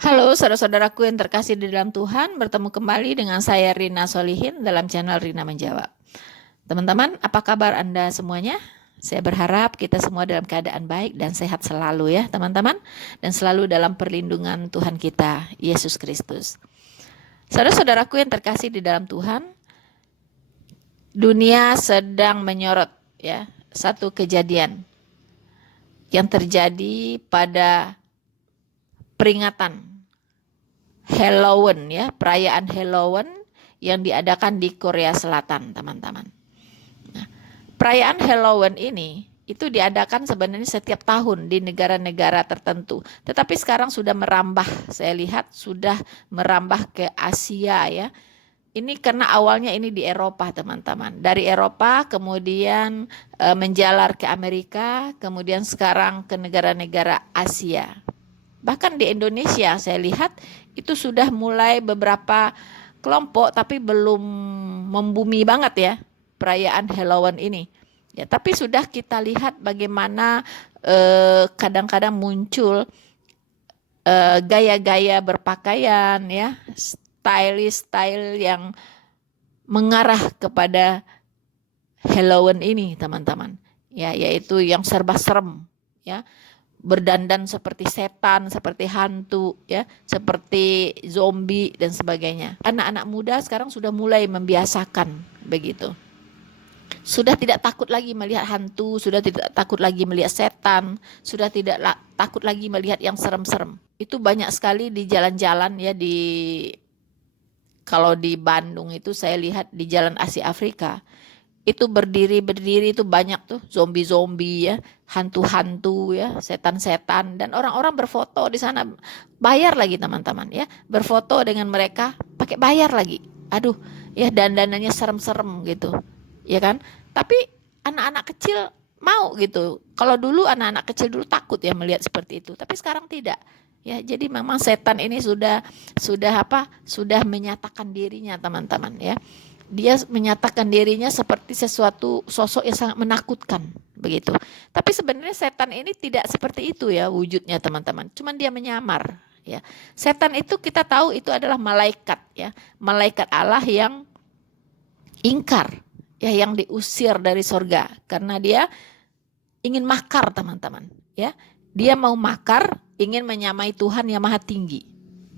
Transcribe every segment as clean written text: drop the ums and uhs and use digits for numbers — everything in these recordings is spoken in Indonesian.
Halo saudara-saudaraku yang terkasih di dalam Tuhan, bertemu kembali dengan saya Rina Solihin dalam channel Rina Menjawab. Teman-teman, apa kabar Anda semuanya? Saya berharap kita semua dalam keadaan baik dan sehat selalu ya teman-teman. Dan selalu dalam perlindungan Tuhan kita, Yesus Kristus. Saudara-saudaraku yang terkasih di dalam Tuhan, dunia sedang menyorot ya satu kejadian yang terjadi pada peringatan Halloween ya, perayaan Halloween yang diadakan di Korea Selatan, teman-teman. Nah, perayaan Halloween ini itu diadakan sebenarnya setiap tahun di negara-negara tertentu. Tetapi sekarang sudah merambah, saya lihat sudah merambah ke Asia ya. Ini karena awalnya ini di Eropa, teman-teman. Dari Eropa kemudian menjalar ke Amerika, kemudian sekarang ke negara-negara Asia. Bahkan di Indonesia saya lihat itu sudah mulai beberapa kelompok tapi belum membumi banget ya perayaan Halloween ini. Ya, tapi sudah kita lihat bagaimana kadang-kadang muncul gaya-gaya berpakaian ya, style yang mengarah kepada Halloween ini, teman-teman. Ya, yaitu yang serba serem ya, berdandan seperti setan, seperti hantu, ya, seperti zombie dan sebagainya. Anak-anak muda sekarang sudah mulai membiasakan begitu. Sudah tidak takut lagi melihat hantu, sudah tidak takut lagi melihat setan, sudah tidak takut lagi melihat yang serem-serem. Itu banyak sekali di jalan-jalan ya, kalau di Bandung itu saya lihat di Jalan Asia Afrika itu berdiri itu banyak tuh zombie-zombie ya, hantu-hantu ya, setan-setan, dan orang-orang berfoto di sana, bayar lagi teman-teman ya, berfoto dengan mereka pakai bayar lagi. Aduh ya, dandanannya serem-serem gitu ya kan, tapi anak-anak kecil mau gitu. Kalau dulu anak-anak kecil dulu takut ya melihat seperti itu, tapi sekarang tidak ya. Jadi memang setan ini sudah menyatakan dirinya, teman-teman ya. Dia menyatakan dirinya seperti sesuatu sosok yang sangat menakutkan begitu. Tapi sebenarnya setan ini tidak seperti itu ya wujudnya, teman-teman. Cuman dia menyamar ya. Setan itu kita tahu itu adalah malaikat ya. Malaikat Allah yang ingkar ya, yang diusir dari sorga karena dia ingin makar, teman-teman ya. Dia mau makar, ingin menyamai Tuhan yang maha tinggi,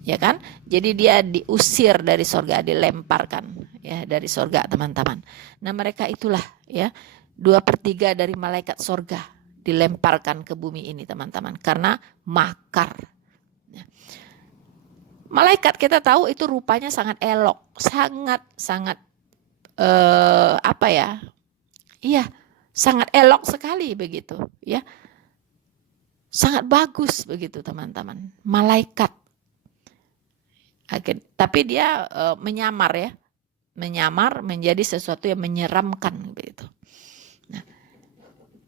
ya kan? Jadi dia diusir dari sorga, dilemparkan ya dari sorga, teman-teman. Nah, mereka itulah ya 2/3 dari malaikat sorga dilemparkan ke bumi ini, teman-teman, karena makar. Ya. Malaikat kita tahu itu rupanya sangat elok, sangat apa ya? Iya, sangat elok sekali begitu ya. Sangat bagus begitu, teman-teman. Malaikat. Tapi dia menyamar ya, menyamar menjadi sesuatu yang menyeramkan begitu. Nah,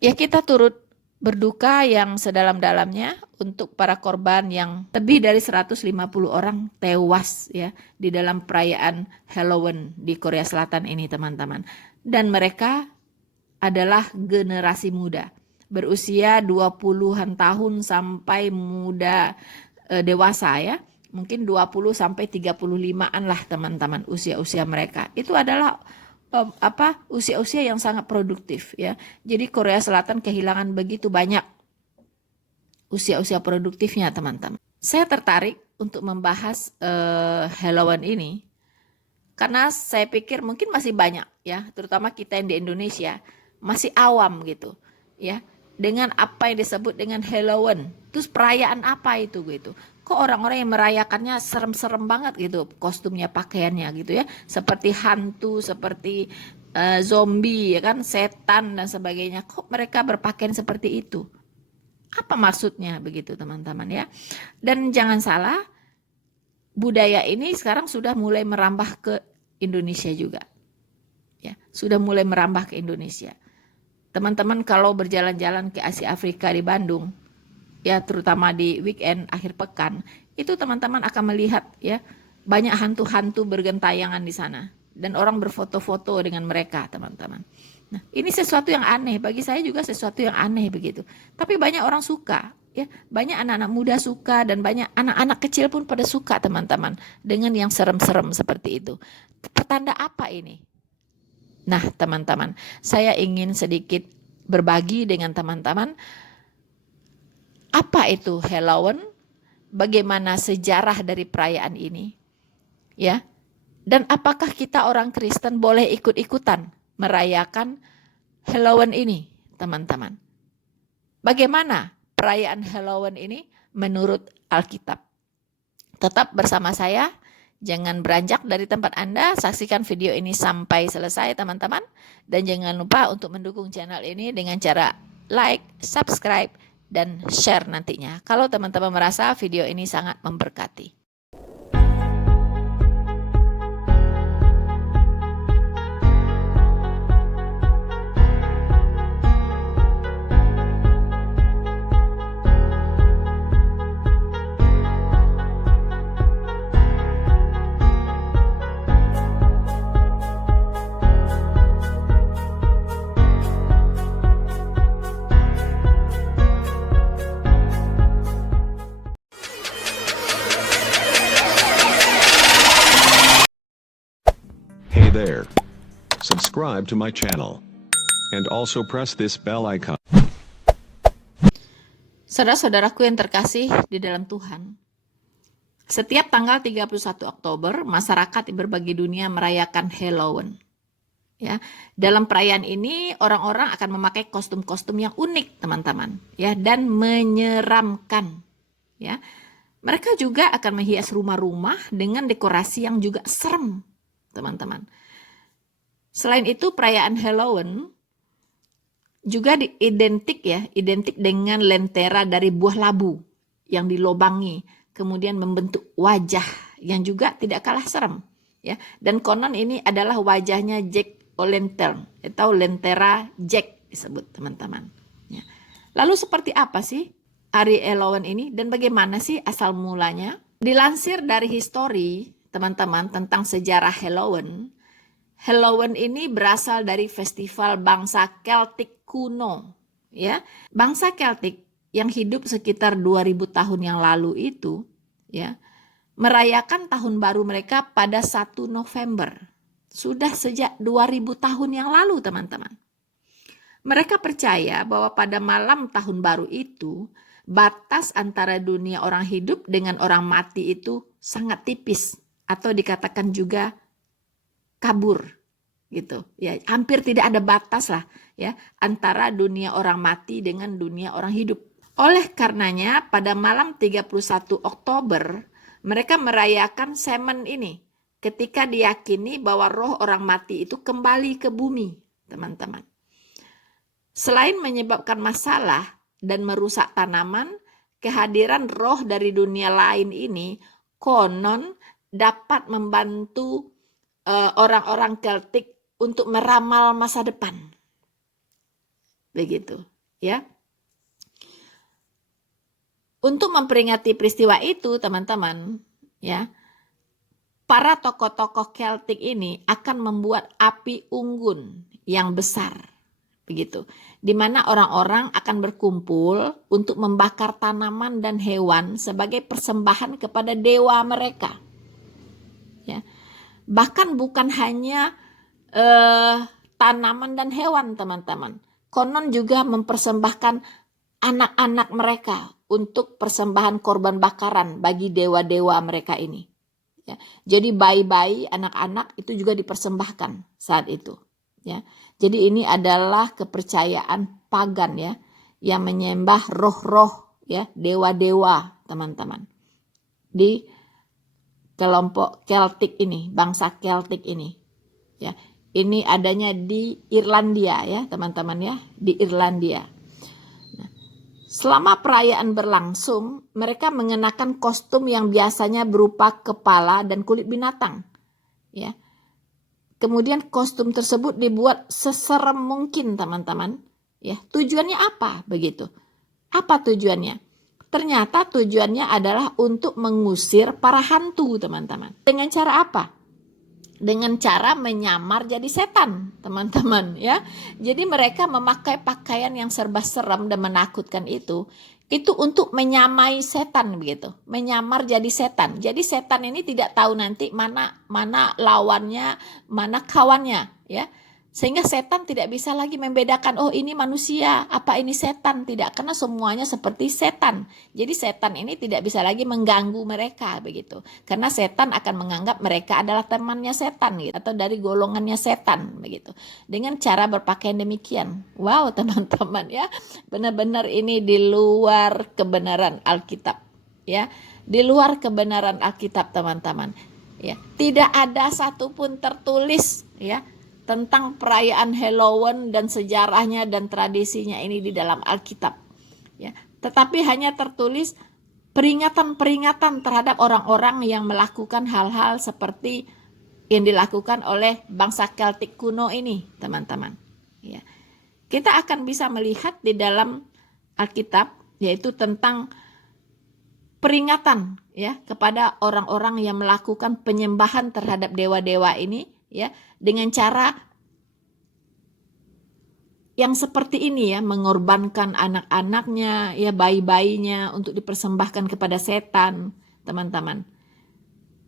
ya kita turut berduka yang sedalam-dalamnya untuk para korban yang lebih dari 150 orang tewas ya di dalam perayaan Halloween di Korea Selatan ini, teman-teman. Dan mereka adalah generasi muda, berusia 20-an tahun sampai muda dewasa ya. Mungkin 20 sampai 35-an lah, teman-teman, usia-usia mereka. Itu adalah usia-usia yang sangat produktif ya. Jadi Korea Selatan kehilangan begitu banyak usia-usia produktifnya, teman-teman. Saya tertarik untuk membahas Halloween ini karena saya pikir mungkin masih banyak ya, terutama kita yang di Indonesia masih awam gitu ya dengan apa yang disebut dengan Halloween. Terus perayaan apa itu gitu? Kok orang-orang yang merayakannya serem-serem banget gitu, kostumnya, pakaiannya gitu ya, seperti hantu, seperti zombie ya kan, setan dan sebagainya. Kok mereka berpakaian seperti itu? Apa maksudnya begitu, teman-teman ya? Dan jangan salah, budaya ini sekarang sudah mulai merambah ke Indonesia juga. Ya, sudah mulai merambah ke Indonesia. Teman-teman kalau berjalan-jalan ke Asia Afrika di Bandung, ya terutama di weekend akhir pekan, itu teman-teman akan melihat ya banyak hantu-hantu bergentayangan di sana dan orang berfoto-foto dengan mereka, teman-teman. Nah, ini sesuatu yang aneh bagi saya, juga sesuatu yang aneh begitu. Tapi banyak orang suka Ya, banyak anak-anak muda suka dan banyak anak-anak kecil pun pada suka teman-teman dengan yang serem-serem seperti itu. Pertanda apa ini? Nah, teman-teman, saya ingin sedikit berbagi dengan teman-teman apa itu Halloween, bagaimana sejarah dari perayaan ini, ya. Dan apakah kita orang Kristen boleh ikut-ikutan merayakan Halloween ini, teman-teman? Bagaimana perayaan Halloween ini menurut Alkitab? Tetap bersama saya, jangan beranjak dari tempat Anda, saksikan video ini sampai selesai teman-teman. Dan jangan lupa untuk mendukung channel ini dengan cara like, subscribe, dan share nantinya. Kalau teman-teman merasa video ini sangat memberkati. Hey there. Subscribe to my channel. And also press this bell icon. Saudara-saudaraku yang terkasih di dalam Tuhan, setiap tanggal 31 Oktober, masyarakat di berbagai dunia merayakan Halloween. Ya, dalam perayaan ini orang-orang akan memakai kostum-kostum yang unik, teman-teman, ya, dan menyeramkan. Ya, mereka juga akan menghias rumah-rumah dengan dekorasi yang juga serem, teman-teman. Selain itu, perayaan Halloween juga identik dengan lentera dari buah labu yang dilobangi, kemudian membentuk wajah yang juga tidak kalah serem, ya. Dan konon ini adalah wajahnya Jack O'Lantern atau lentera Jack disebut, teman-teman. Ya. Lalu seperti apa sih hari Halloween ini dan bagaimana sih asal mulanya? Dilansir dari histori, teman-teman, tentang sejarah Halloween. Halloween ini berasal dari festival bangsa Celtic kuno, ya. Bangsa Celtic yang hidup sekitar 2000 tahun yang lalu itu, ya, merayakan tahun baru mereka pada 1 November. Sudah sejak 2000 tahun yang lalu, teman-teman. Mereka percaya bahwa pada malam tahun baru itu, batas antara dunia orang hidup dengan orang mati itu sangat tipis, atau dikatakan juga kabur, gitu. Ya, hampir tidak ada batas lah, ya, antara dunia orang mati dengan dunia orang hidup. Oleh karenanya, pada malam 31 Oktober, mereka merayakan Samhain ini, ketika diyakini bahwa roh orang mati itu kembali ke bumi, teman-teman. Selain menyebabkan masalah dan merusak tanaman, kehadiran roh dari dunia lain ini konon dapat membantu orang-orang Celtic untuk meramal masa depan. Begitu, ya. Untuk memperingati peristiwa itu, teman-teman, ya, para tokoh-tokoh Celtic ini akan membuat api unggun yang besar, begitu, di mana orang-orang akan berkumpul untuk membakar tanaman dan hewan sebagai persembahan kepada dewa mereka. Ya, bahkan bukan hanya tanaman dan hewan, teman-teman. Konon juga mempersembahkan anak-anak mereka untuk persembahan korban bakaran bagi dewa-dewa mereka ini. Ya, jadi bayi-bayi, anak-anak itu juga dipersembahkan saat itu. Ya, jadi ini adalah kepercayaan pagan, ya, yang menyembah roh-roh, ya, dewa-dewa, teman-teman. Di kelompok Celtic ini, bangsa Celtic ini, ya, ini adanya di Irlandia, ya, teman-teman, ya, di Irlandia. Selama perayaan berlangsung, mereka mengenakan kostum yang biasanya berupa kepala dan kulit binatang. Ya. Kemudian kostum tersebut dibuat seserem mungkin, teman-teman. Ya, tujuannya apa begitu? Apa tujuannya? Ternyata tujuannya adalah untuk mengusir para hantu, teman-teman. Dengan cara apa? Dengan cara menyamar jadi setan, teman-teman, ya. Jadi mereka memakai pakaian yang serba serem dan menakutkan itu, itu untuk menyamai setan begitu, menyamar jadi setan. Jadi setan ini tidak tahu nanti mana lawannya, mana kawannya, ya. Sehingga setan tidak bisa lagi membedakan, oh ini manusia, apa ini setan, tidak, karena semuanya seperti setan. Jadi setan ini tidak bisa lagi mengganggu mereka begitu. Karena setan akan menganggap mereka adalah temannya setan gitu, atau dari golongannya setan begitu. Dengan cara berpakaian demikian. Wow, teman-teman ya. Benar-benar ini di luar kebenaran Alkitab, ya, di luar kebenaran Alkitab, teman-teman, ya. Tidak ada satupun tertulis, ya, tentang perayaan Halloween dan sejarahnya dan tradisinya ini di dalam Alkitab, ya. Tetapi hanya tertulis peringatan-peringatan terhadap orang-orang yang melakukan hal-hal seperti yang dilakukan oleh bangsa Keltik kuno ini, teman-teman, ya. Kita akan bisa melihat di dalam Alkitab, yaitu tentang peringatan, ya, kepada orang-orang yang melakukan penyembahan terhadap dewa-dewa ini, ya, dengan cara yang seperti ini, ya, mengorbankan anak-anaknya, ya, bayi-bayinya untuk dipersembahkan kepada setan, teman-teman.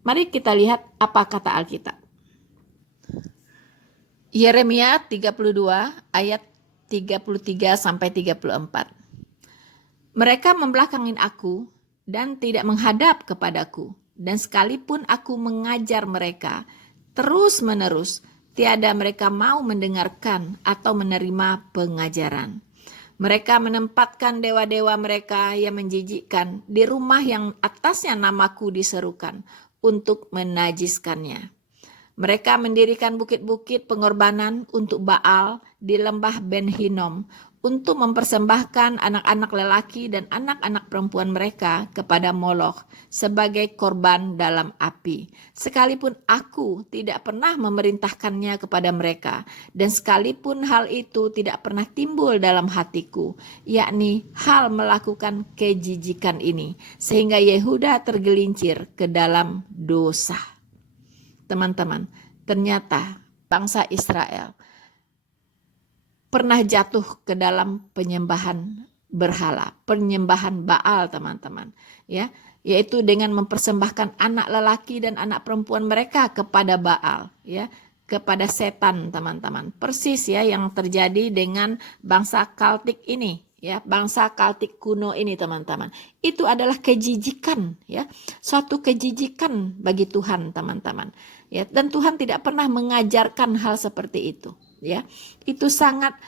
Mari kita lihat apa kata Alkitab. Yeremia 32 ayat 33 sampai 34. Mereka membelakangin aku dan tidak menghadap kepadaku, dan sekalipun aku mengajar mereka terus-menerus, tiada mereka mau mendengarkan atau menerima pengajaran. Mereka menempatkan dewa-dewa mereka yang menjijikkan di rumah yang atasnya namaku diserukan untuk menajiskannya. Mereka mendirikan bukit-bukit pengorbanan untuk Baal di lembah Ben Hinnom untuk mempersembahkan anak-anak lelaki dan anak-anak perempuan mereka kepada Moloch sebagai korban dalam api. Sekalipun aku tidak pernah memerintahkannya kepada mereka, dan sekalipun hal itu tidak pernah timbul dalam hatiku, yakni hal melakukan kejijikan ini, sehingga Yehuda tergelincir ke dalam dosa. Teman-teman, ternyata bangsa Israel pernah jatuh ke dalam penyembahan berhala, penyembahan Baal, teman-teman, ya, yaitu dengan mempersembahkan anak lelaki dan anak perempuan mereka kepada Baal, ya, kepada setan, teman-teman. Persis, ya, yang terjadi dengan bangsa Keltik ini, ya, bangsa Keltik kuno ini, teman-teman. Itu adalah kejijikan, ya, suatu kejijikan bagi Tuhan, teman-teman, ya, dan Tuhan tidak pernah mengajarkan hal seperti itu, ya. Itu sangat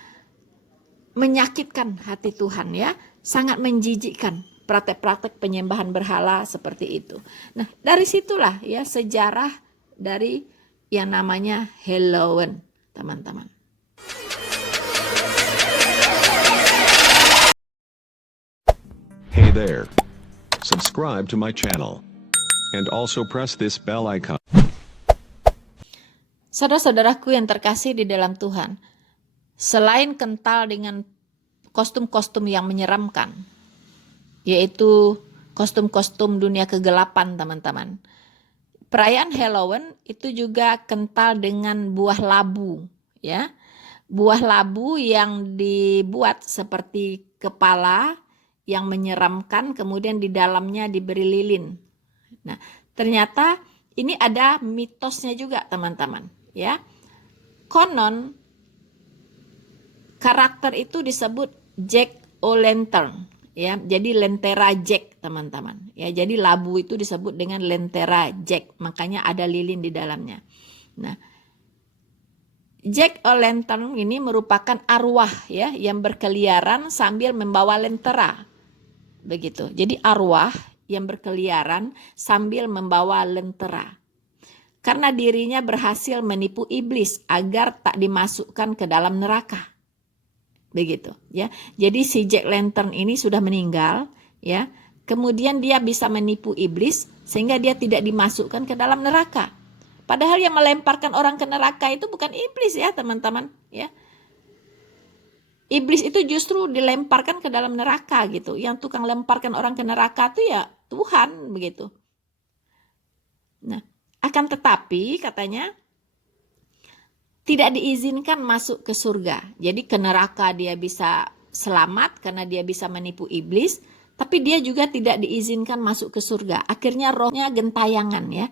menyakitkan hati Tuhan, ya, sangat menjijikkan praktek-praktek penyembahan berhala seperti itu. Nah, dari situlah, ya, sejarah dari yang namanya Halloween, teman-teman. Hey there. Subscribe to my channel. And also press this bell icon. Saudara-saudaraku yang terkasih di dalam Tuhan, selain kental dengan kostum-kostum yang menyeramkan, yaitu kostum-kostum dunia kegelapan, teman-teman, perayaan Halloween itu juga kental dengan buah labu, ya. Buah labu yang dibuat seperti kepala yang menyeramkan, kemudian di dalamnya diberi lilin. Nah, ternyata ini ada mitosnya juga, teman-teman, ya. Konon karakter itu disebut Jack O'Lantern, ya. Jadi lentera Jack, teman-teman, ya. Jadi labu itu disebut dengan lentera Jack, makanya ada lilin di dalamnya. Nah, Jack O'Lantern ini merupakan arwah, ya, yang berkeliaran sambil membawa lentera. Begitu. Jadi arwah yang berkeliaran sambil membawa lentera. Karena dirinya berhasil menipu iblis agar tak dimasukkan ke dalam neraka. Begitu, ya. Jadi si Jack Lantern ini sudah meninggal, ya. Kemudian dia bisa menipu iblis sehingga dia tidak dimasukkan ke dalam neraka. Padahal yang melemparkan orang ke neraka itu bukan iblis, ya, teman-teman, ya. Iblis itu justru dilemparkan ke dalam neraka gitu. Yang tukang lemparkan orang ke neraka itu ya Tuhan, begitu. Nah, akan tetapi katanya tidak diizinkan masuk ke surga. Jadi ke neraka dia bisa selamat karena dia bisa menipu iblis, Tapi dia juga tidak diizinkan masuk ke surga. Akhirnya rohnya gentayangan ya.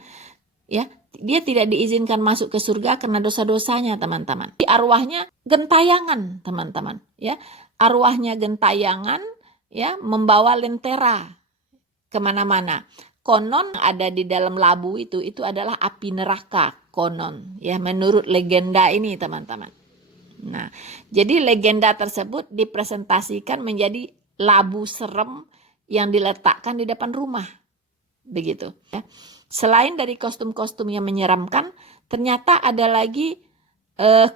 Ya, dia tidak diizinkan masuk ke surga karena dosa-dosanya, teman-teman. Arwahnya gentayangan, teman-teman, ya. Arwahnya gentayangan, ya, membawa lentera kemana-mana. Konon ada di dalam labu itu adalah api neraka, konon, ya, menurut legenda ini, teman-teman. Nah, jadi legenda tersebut dipresentasikan menjadi labu serem yang diletakkan di depan rumah, begitu, ya. Selain dari kostum-kostum yang menyeramkan, ternyata ada lagi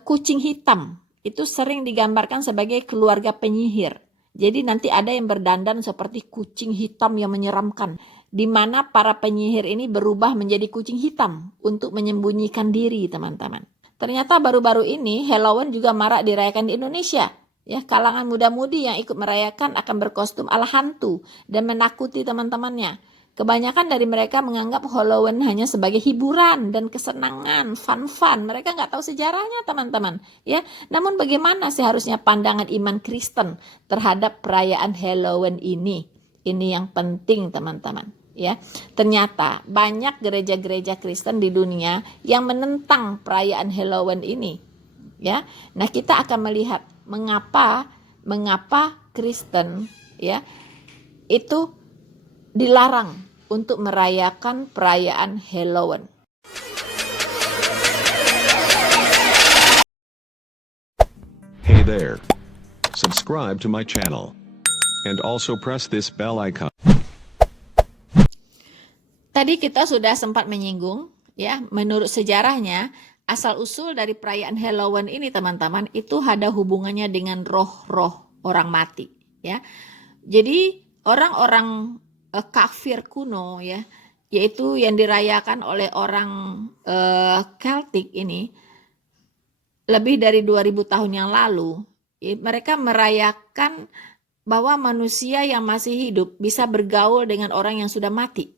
kucing hitam. Itu sering digambarkan sebagai keluarga penyihir. Jadi nanti ada yang berdandan seperti kucing hitam yang menyeramkan, di mana para penyihir ini berubah menjadi kucing hitam untuk menyembunyikan diri, teman-teman. Ternyata baru-baru ini Halloween juga marak dirayakan di Indonesia. Ya, kalangan muda-mudi yang ikut merayakan akan berkostum ala hantu dan menakuti teman-temannya. Kebanyakan dari mereka menganggap Halloween hanya sebagai hiburan dan kesenangan, fun-fun. Mereka nggak tahu sejarahnya, teman-teman. Ya, namun bagaimana seharusnya pandangan iman Kristen terhadap perayaan Halloween ini? Ini yang penting, teman-teman. Ya, ternyata banyak gereja-gereja Kristen di dunia yang menentang perayaan Halloween ini. Ya, nah kita akan melihat mengapa Kristen, ya, itu dilarang untuk merayakan perayaan Halloween. Hey there. Subscribe to my channel. And also press this bell icon. Tadi kita sudah sempat menyinggung, ya, menurut sejarahnya, asal-usul dari perayaan Halloween ini, teman-teman, itu ada hubungannya dengan roh-roh orang mati, ya. Jadi orang-orang kafir kuno, ya, yaitu yang dirayakan oleh orang Celtic ini lebih dari 2000 tahun yang lalu, mereka merayakan bahwa manusia yang masih hidup bisa bergaul dengan orang yang sudah mati.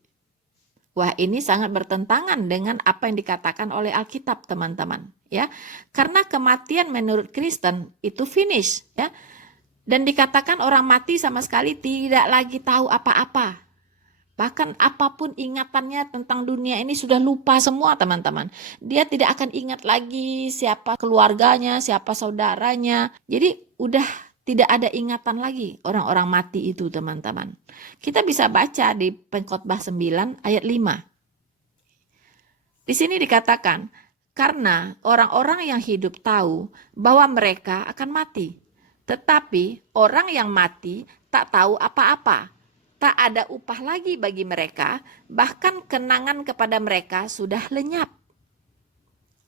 Wah, ini sangat bertentangan dengan apa yang dikatakan oleh Alkitab, teman-teman, ya. Karena kematian menurut Kristen itu finish, ya. Dan dikatakan orang mati sama sekali tidak lagi tahu apa-apa. Bahkan apapun ingatannya tentang dunia ini sudah lupa semua, teman-teman. Dia tidak akan ingat lagi siapa keluarganya, siapa saudaranya. Jadi udah tidak ada ingatan lagi orang-orang mati itu, teman-teman. Kita bisa baca di Pengkhotbah 9 ayat 5. Di sini dikatakan, karena orang-orang yang hidup tahu bahwa mereka akan mati. Tetapi orang yang mati tak tahu apa-apa. Tak ada upah lagi bagi mereka, bahkan kenangan kepada mereka sudah lenyap.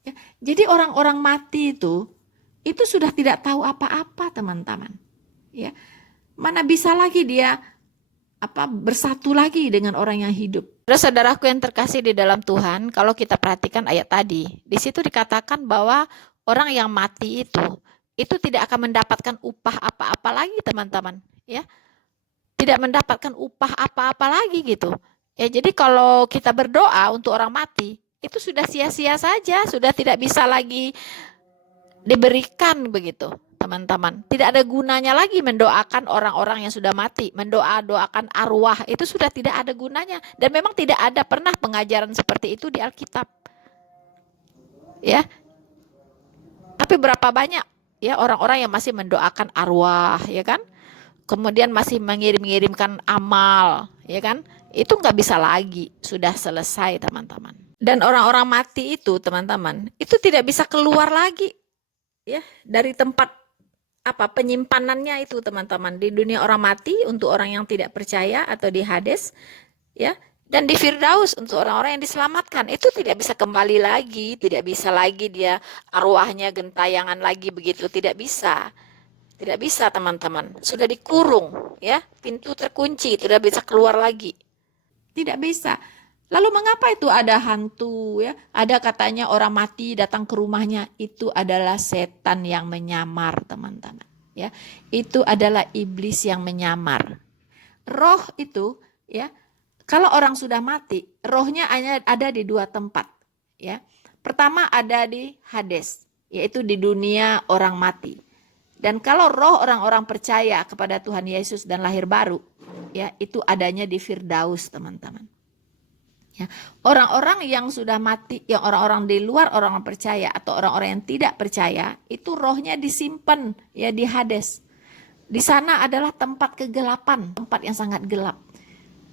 Ya, jadi orang-orang mati itu sudah tidak tahu apa-apa, teman-teman. Ya, mana bisa lagi dia bersatu lagi dengan orang yang hidup. Saudaraku yang terkasih di dalam Tuhan, kalau kita perhatikan ayat tadi, di situ dikatakan bahwa orang yang mati itu tidak akan mendapatkan upah apa-apa lagi, teman-teman, ya. Tidak mendapatkan upah apa-apa lagi gitu. Ya, jadi kalau kita berdoa untuk orang mati, itu sudah sia-sia saja, sudah tidak bisa lagi diberikan begitu, teman-teman. Tidak ada gunanya lagi mendoakan orang-orang yang sudah mati, doakan arwah, itu sudah tidak ada gunanya. Dan memang tidak ada pernah pengajaran seperti itu di Alkitab. Ya. Tapi berapa banyak ya orang-orang yang masih mendoakan arwah, ya kan? Kemudian masih mengirimkan amal, ya kan? Itu nggak bisa lagi, sudah selesai, teman-teman. Dan orang-orang mati itu, teman-teman, itu tidak bisa keluar lagi, ya, dari tempat penyimpanannya itu, teman-teman. Di dunia orang mati untuk orang yang tidak percaya atau di Hades, ya, dan di Firdaus untuk orang-orang yang diselamatkan, itu tidak bisa kembali lagi, tidak bisa lagi dia arwahnya gentayangan lagi begitu, tidak bisa. Tidak bisa, teman-teman. Sudah dikurung, ya. Pintu terkunci, tidak bisa keluar lagi. Tidak bisa. Lalu mengapa itu ada hantu, ya? Ada katanya orang mati datang ke rumahnya, itu adalah setan yang menyamar, teman-teman, ya. Itu adalah iblis yang menyamar. Roh itu, ya. Kalau orang sudah mati, rohnya hanya ada di dua tempat, ya. Pertama ada di Hades, yaitu di dunia orang mati. Dan kalau roh orang-orang percaya kepada Tuhan Yesus dan lahir baru, ya, itu adanya di Firdaus, teman-teman. Ya, orang-orang yang sudah mati, yang orang-orang di luar orang percaya atau orang-orang yang tidak percaya, itu rohnya disimpan ya di Hades. Di sana adalah tempat kegelapan, tempat yang sangat gelap.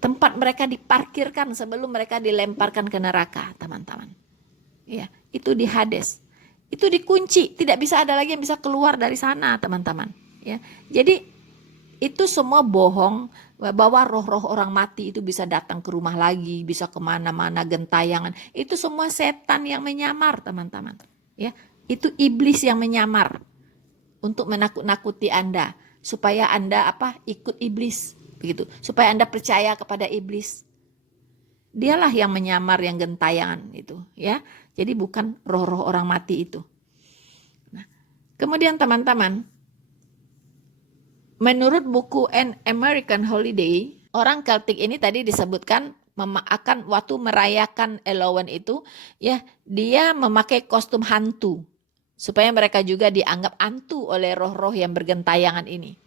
Tempat mereka diparkirkan sebelum mereka dilemparkan ke neraka, teman-teman. Ya, itu di Hades. Itu dikunci, tidak bisa ada lagi yang bisa keluar dari sana, teman-teman. Ya, jadi itu semua bohong, bahwa roh-roh orang mati itu bisa datang ke rumah lagi, bisa kemana-mana, gentayangan. Itu semua setan yang menyamar, teman-teman. Ya, itu iblis yang menyamar untuk menakut-nakuti Anda, supaya Anda ikut iblis, begitu. Supaya Anda percaya kepada iblis. Dialah yang menyamar, yang gentayangan itu, ya. Jadi bukan roh-roh orang mati itu. Nah, kemudian teman-teman, menurut buku An American Holiday, orang Celtic ini tadi disebutkan akan waktu merayakan Halloween itu, ya, dia memakai kostum hantu supaya mereka juga dianggap hantu oleh roh-roh yang bergentayangan ini.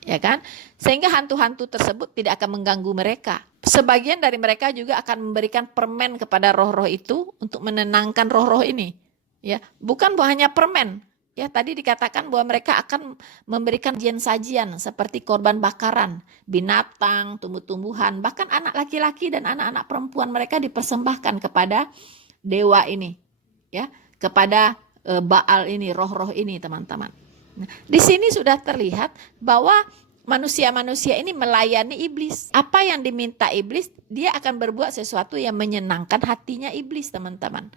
Ya kan? Sehingga hantu-hantu tersebut tidak akan mengganggu mereka. Sebagian dari mereka juga akan memberikan permen kepada roh-roh itu untuk menenangkan roh-roh ini. Ya, bukan hanya permen. Ya, tadi dikatakan bahwa mereka akan memberikan sajian-sajian seperti korban bakaran, binatang, tumbuh-tumbuhan, bahkan anak laki-laki dan anak-anak perempuan mereka dipersembahkan kepada dewa ini, ya, kepada Baal ini, roh-roh ini, teman-teman. Nah, di sini sudah terlihat bahwa manusia-manusia ini melayani iblis. Apa yang diminta iblis, dia akan berbuat sesuatu yang menyenangkan hatinya iblis, teman-teman.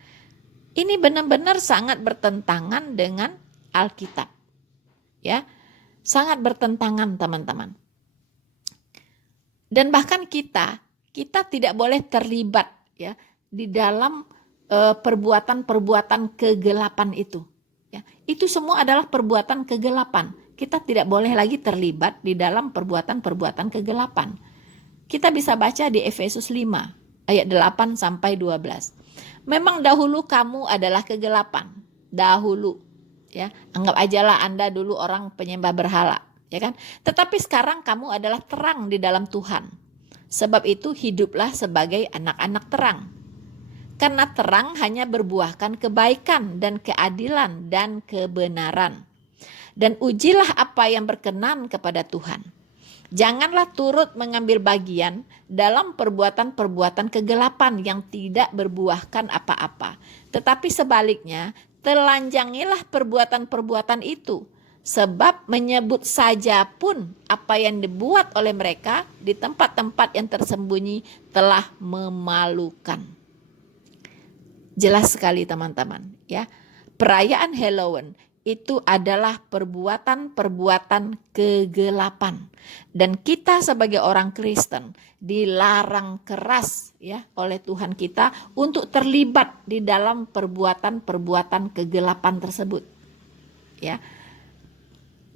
Ini benar-benar sangat bertentangan dengan Alkitab. Ya, sangat bertentangan, teman-teman. Dan bahkan kita tidak boleh terlibat ya di dalam perbuatan-perbuatan kegelapan itu. Ya, itu semua adalah perbuatan kegelapan. Kita tidak boleh lagi terlibat di dalam perbuatan-perbuatan kegelapan. Kita bisa baca di Efesus 5 ayat 8 sampai 12. Memang dahulu kamu adalah kegelapan. Dahulu, ya, anggap ajalah Anda dulu orang penyembah berhala, ya kan? Tetapi sekarang kamu adalah terang di dalam Tuhan. Sebab itu hiduplah sebagai anak-anak terang. Karena terang hanya berbuahkan kebaikan dan keadilan dan kebenaran. Dan ujilah apa yang berkenan kepada Tuhan. Janganlah turut mengambil bagian dalam perbuatan-perbuatan kegelapan yang tidak berbuahkan apa-apa. Tetapi sebaliknya, telanjangilah perbuatan-perbuatan itu. Sebab menyebut saja pun apa yang dibuat oleh mereka di tempat-tempat yang tersembunyi telah memalukan. Jelas sekali, teman-teman, ya. Perayaan Halloween itu adalah perbuatan-perbuatan kegelapan, dan kita sebagai orang Kristen dilarang keras ya oleh Tuhan kita untuk terlibat di dalam perbuatan-perbuatan kegelapan tersebut. Ya.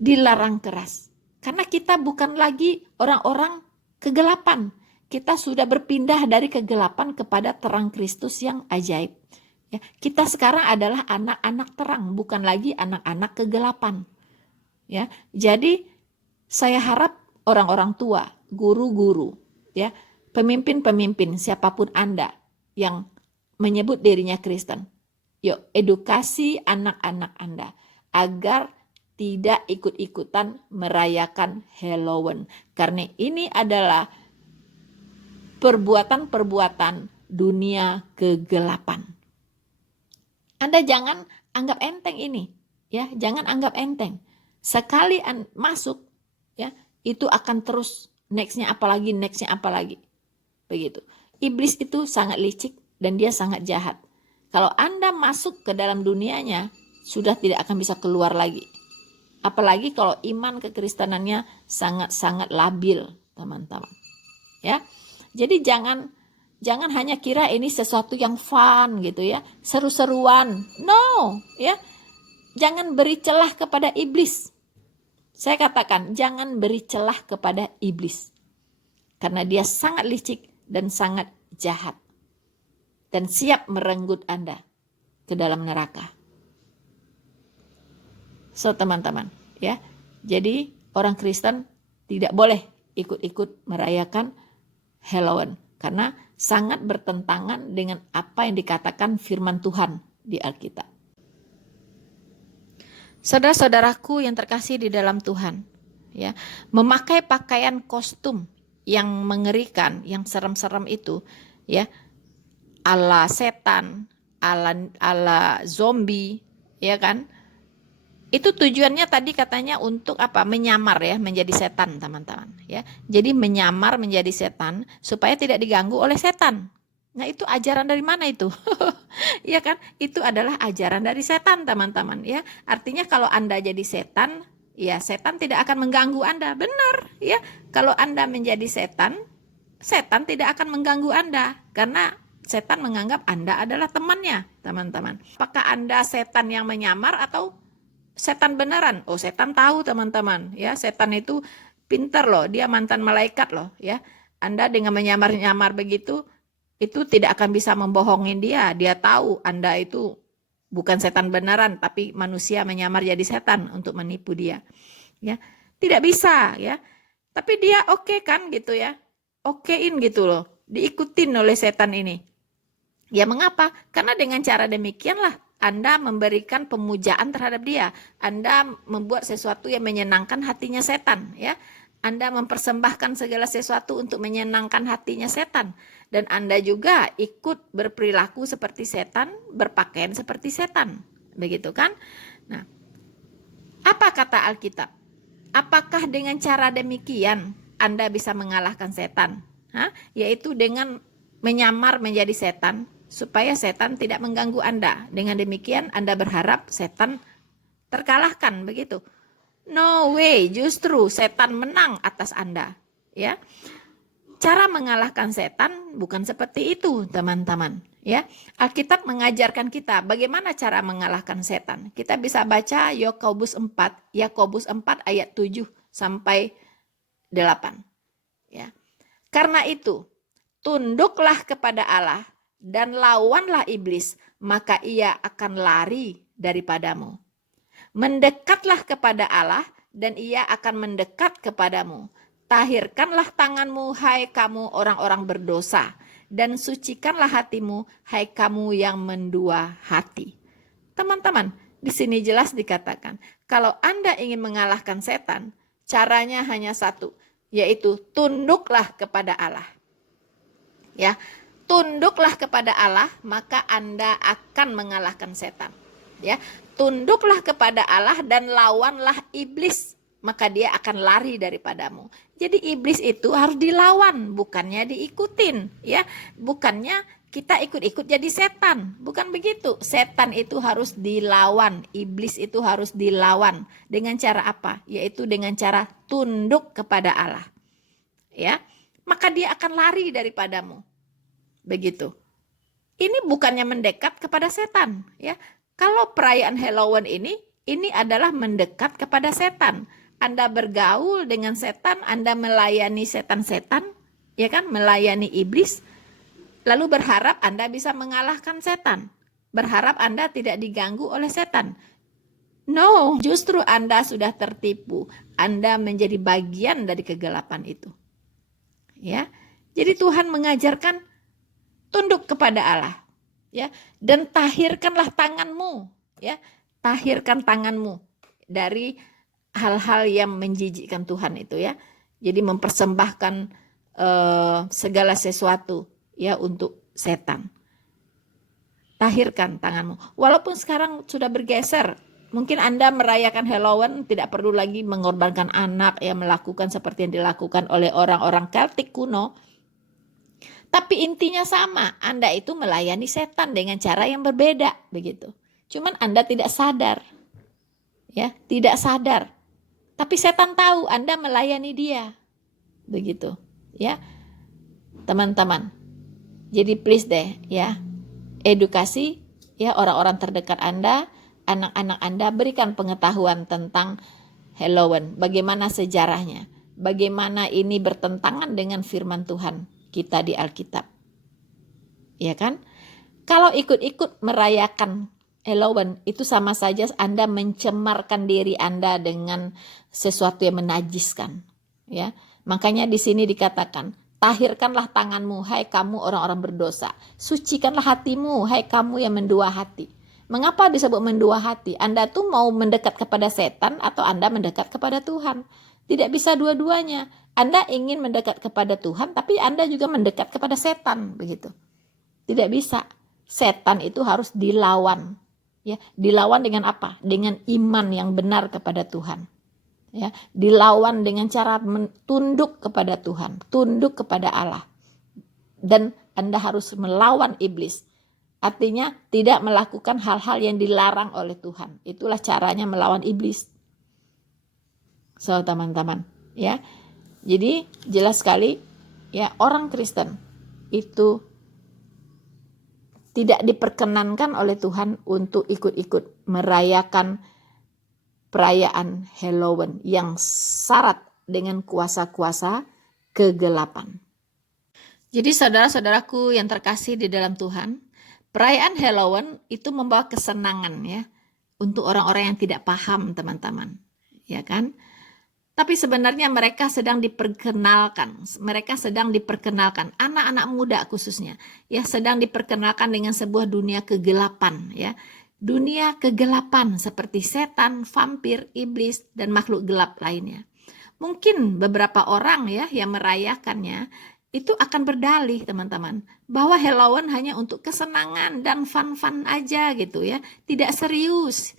Dilarang keras. Karena kita bukan lagi orang-orang kegelapan. Kita sudah berpindah dari kegelapan kepada terang Kristus yang ajaib. Ya, kita sekarang adalah anak-anak terang, bukan lagi anak-anak kegelapan. Ya, jadi saya harap orang-orang tua, guru-guru, ya, pemimpin-pemimpin, siapapun Anda yang menyebut dirinya Kristen, yuk edukasi anak-anak Anda agar tidak ikut-ikutan merayakan Halloween, karena ini adalah perbuatan-perbuatan dunia kegelapan. Anda jangan anggap enteng ini, ya, jangan anggap enteng. Sekali masuk, ya, itu akan terus nextnya apalagi, begitu. Iblis itu sangat licik dan dia sangat jahat. Kalau Anda masuk ke dalam dunianya, sudah tidak akan bisa keluar lagi. Apalagi kalau iman kekristenannya sangat-sangat labil, teman-teman. Ya, jadi jangan hanya kira ini sesuatu yang fun gitu ya, seru-seruan. No, ya. Jangan beri celah kepada iblis. Saya katakan, jangan beri celah kepada iblis. Karena dia sangat licik dan sangat jahat. Dan siap merenggut Anda ke dalam neraka. So, teman-teman, ya. Jadi orang Kristen tidak boleh ikut-ikut merayakan Halloween karena sangat bertentangan dengan apa yang dikatakan firman Tuhan di Alkitab. Saudara-saudaraku yang terkasih di dalam Tuhan, ya, memakai pakaian kostum yang mengerikan, yang serem-serem itu, ya, ala setan, ala zombie, ya kan? Itu tujuannya tadi katanya untuk apa? Menyamar ya, menjadi setan, teman-teman, ya. Jadi menyamar menjadi setan supaya tidak diganggu oleh setan. Nah, itu ajaran dari mana itu? Ya kan? Itu adalah ajaran dari setan, teman-teman, ya. Artinya kalau Anda jadi setan, ya setan tidak akan mengganggu Anda. Benar, ya. Kalau Anda menjadi setan, setan tidak akan mengganggu Anda karena setan menganggap Anda adalah temannya, teman-teman. Apakah Anda setan yang menyamar atau setan beneran? Oh, setan tahu, teman-teman, ya. Setan itu pinter loh, dia mantan malaikat loh, ya. Anda dengan menyamar-nyamar begitu, itu tidak akan bisa membohongin dia. Dia tahu Anda itu bukan setan beneran, tapi manusia menyamar jadi setan untuk menipu dia. Ya, tidak bisa, ya. Tapi dia oke kan gitu ya, okein gitu loh, diikutin oleh setan ini. Ya mengapa? Karena dengan cara demikianlah Anda memberikan pemujaan terhadap dia. Anda membuat sesuatu yang menyenangkan hatinya setan, ya. Anda mempersembahkan segala sesuatu untuk menyenangkan hatinya setan. Dan Anda juga ikut berperilaku seperti setan, berpakaian seperti setan. Begitu kan? Nah, apa kata Alkitab? Apakah dengan cara demikian Anda bisa mengalahkan setan? Yaitu dengan menyamar menjadi setan, supaya setan tidak mengganggu Anda. Dengan demikian Anda berharap setan terkalahkan, begitu. No way, justru setan menang atas Anda, ya. Cara mengalahkan setan bukan seperti itu, teman-teman, ya. Alkitab mengajarkan kita bagaimana cara mengalahkan setan. Kita bisa baca Yakobus 4 ayat 7 sampai 8, ya. Karena itu, tunduklah kepada Allah dan lawanlah iblis, maka ia akan lari daripadamu. Mendekatlah kepada Allah dan ia akan mendekat kepadamu. Tahirkanlah tanganmu, hai kamu orang-orang berdosa, dan sucikanlah hatimu, hai kamu yang mendua hati. Teman-teman, di sini jelas dikatakan, kalau Anda ingin mengalahkan setan, caranya hanya satu, yaitu tunduklah kepada Allah. Ya, tunduklah kepada Allah, maka Anda akan mengalahkan setan. Ya, tunduklah kepada Allah dan lawanlah iblis, maka dia akan lari daripadamu. Jadi iblis itu harus dilawan, bukannya diikutin, ya. Bukannya kita ikut-ikut jadi setan, bukan begitu. Setan itu harus dilawan, iblis itu harus dilawan. Dengan cara apa? Yaitu dengan cara tunduk kepada Allah. Ya, maka dia akan lari daripadamu. Begitu. Ini bukannya mendekat kepada setan, ya. Kalau perayaan Halloween ini adalah mendekat kepada setan. Anda bergaul dengan setan, Anda melayani setan-setan, ya kan, melayani iblis, lalu berharap Anda bisa mengalahkan setan. Berharap Anda tidak diganggu oleh setan. No, justru Anda sudah tertipu. Anda menjadi bagian dari kegelapan itu. Ya. Jadi Tuhan mengajarkan tunduk kepada Allah, ya, dan tahirkanlah tanganmu, ya. Tahirkan tanganmu dari hal-hal yang menjijikkan Tuhan itu, ya. Jadi mempersembahkan segala sesuatu, ya, untuk setan. Tahirkan tanganmu. Walaupun sekarang sudah bergeser, mungkin Anda merayakan Halloween tidak perlu lagi mengorbankan anak, ya, melakukan seperti yang dilakukan oleh orang-orang Keltik kuno. Tapi intinya sama, Anda itu melayani setan dengan cara yang berbeda, begitu. Cuman Anda tidak sadar, ya, tidak sadar. Tapi setan tahu Anda melayani dia, begitu, ya, teman-teman. Jadi please deh, ya, edukasi, ya, orang-orang terdekat Anda, anak-anak Anda, berikan pengetahuan tentang Halloween, bagaimana sejarahnya, bagaimana ini bertentangan dengan firman Tuhan kita di Alkitab, ya kan? Kalau ikut-ikut merayakan Halloween itu sama saja Anda mencemarkan diri Anda dengan sesuatu yang menajiskan, ya, Makanya di sini dikatakan, tahirkanlah tanganmu, hai kamu orang-orang berdosa. Sucikanlah hatimu, hai kamu yang mendua hati. Mengapa disebut mendua hati? Anda tuh mau mendekat kepada setan atau Anda mendekat kepada Tuhan? Tidak bisa dua-duanya. Anda ingin mendekat kepada Tuhan, tapi Anda juga mendekat kepada setan, begitu. Tidak bisa. Setan itu harus dilawan. Ya, dilawan dengan apa? Dengan iman yang benar kepada Tuhan. Ya, dilawan dengan cara tunduk kepada Tuhan, tunduk kepada Allah. Dan Anda harus melawan iblis. Artinya tidak melakukan hal-hal yang dilarang oleh Tuhan. Itulah caranya melawan iblis. So, teman-teman, ya. Jadi jelas sekali ya, orang Kristen itu tidak diperkenankan oleh Tuhan untuk ikut-ikut merayakan perayaan Halloween yang syarat dengan kuasa-kuasa kegelapan. Jadi saudara-saudaraku yang terkasih di dalam Tuhan, perayaan Halloween itu membawa kesenangan ya untuk orang-orang yang tidak paham, teman-teman. Ya kan? Tapi sebenarnya mereka sedang diperkenalkan, anak-anak muda khususnya, ya sedang diperkenalkan dengan sebuah dunia kegelapan, ya. Dunia kegelapan seperti setan, vampir, iblis, dan makhluk gelap lainnya. Mungkin beberapa orang ya yang merayakannya itu akan berdalih, teman-teman, bahwa Halloween hanya untuk kesenangan dan fun-fun aja gitu ya, tidak serius.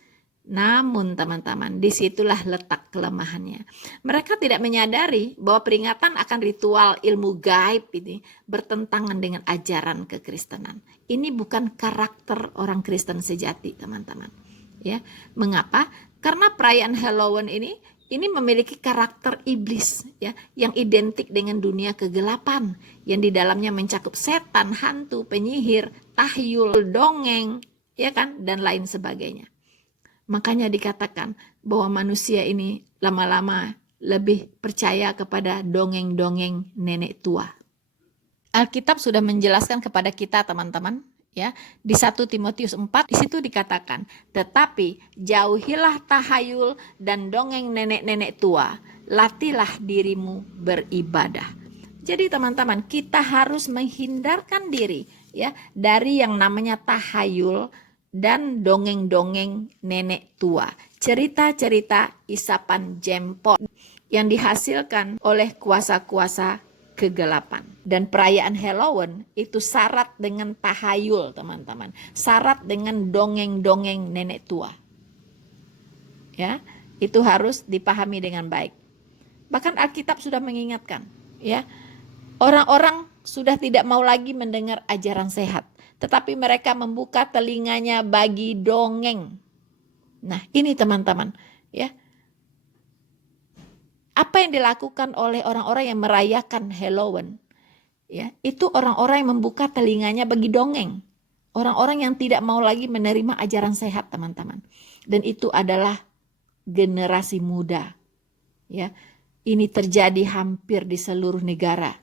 Namun teman-teman, disitulah letak kelemahannya. Mereka tidak menyadari bahwa peringatan akan ritual ilmu gaib ini bertentangan dengan ajaran kekristenan. Ini bukan karakter orang Kristen sejati, teman-teman. Ya, mengapa? Karena perayaan Halloween ini memiliki karakter iblis ya, yang identik dengan dunia kegelapan yang di dalamnya mencakup setan, hantu, penyihir, tahyul, dongeng, ya kan, dan lain sebagainya. Makanya dikatakan bahwa manusia ini lama-lama lebih percaya kepada dongeng-dongeng nenek tua. Alkitab sudah menjelaskan kepada kita, teman-teman, ya. Di 1 Timotius 4 di situ dikatakan, "Tetapi jauhilah tahayul dan dongeng nenek-nenek tua, latihlah dirimu beribadah." Jadi teman-teman, kita harus menghindarkan diri ya dari yang namanya tahayul dan dongeng-dongeng nenek tua, cerita-cerita isapan jempol yang dihasilkan oleh kuasa-kuasa kegelapan. Dan perayaan Halloween itu syarat dengan tahayul, teman-teman, syarat dengan dongeng-dongeng nenek tua. Ya, itu harus dipahami dengan baik. Bahkan Alkitab sudah mengingatkan, ya, orang-orang sudah tidak mau lagi mendengar ajaran sehat, tetapi mereka membuka telinganya bagi dongeng. Nah, ini teman-teman, ya. Apa yang dilakukan oleh orang-orang yang merayakan Halloween, ya, itu orang-orang yang membuka telinganya bagi dongeng. Orang-orang yang tidak mau lagi menerima ajaran sehat, teman-teman. Dan itu adalah generasi muda. Ya. Ini terjadi hampir di seluruh negara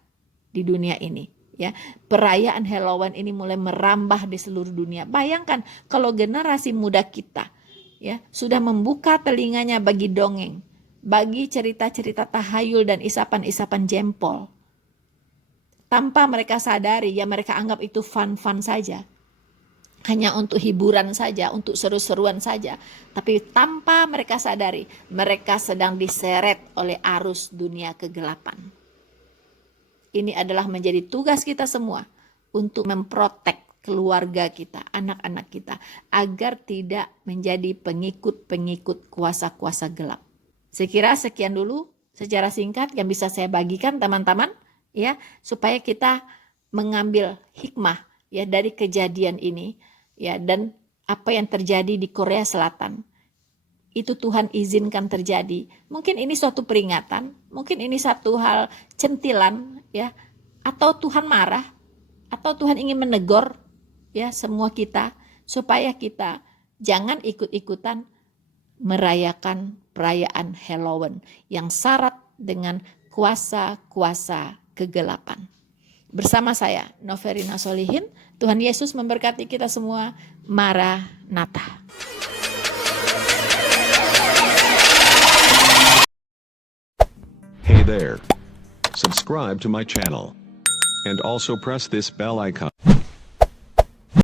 di dunia ini. Ya, perayaan Halloween ini mulai merambah di seluruh dunia. Bayangkan kalau generasi muda kita ya sudah membuka telinganya bagi dongeng, bagi cerita-cerita tahayul dan isapan-isapan jempol. Tanpa mereka sadari, ya mereka anggap itu fun-fun saja. Hanya untuk hiburan saja, untuk seru-seruan saja. Tapi tanpa mereka sadari, mereka sedang diseret oleh arus dunia kegelapan. Ini adalah menjadi tugas kita semua untuk memprotek keluarga kita, anak-anak kita, agar tidak menjadi pengikut-pengikut kuasa-kuasa gelap. Saya kira sekian dulu secara singkat yang bisa saya bagikan, teman-teman, ya, supaya kita mengambil hikmah ya dari kejadian ini, ya, dan apa yang terjadi di Korea Selatan. Itu Tuhan izinkan terjadi. Mungkin ini suatu peringatan, mungkin ini satu hal centilan ya, atau Tuhan marah, atau Tuhan ingin menegur ya semua kita supaya kita jangan ikut-ikutan merayakan perayaan Halloween yang syarat dengan kuasa-kuasa kegelapan. Bersama saya Noverina Solihin, Tuhan Yesus memberkati kita semua. Maranatha. Hey there. subscribe to my channel. And also press this bell icon.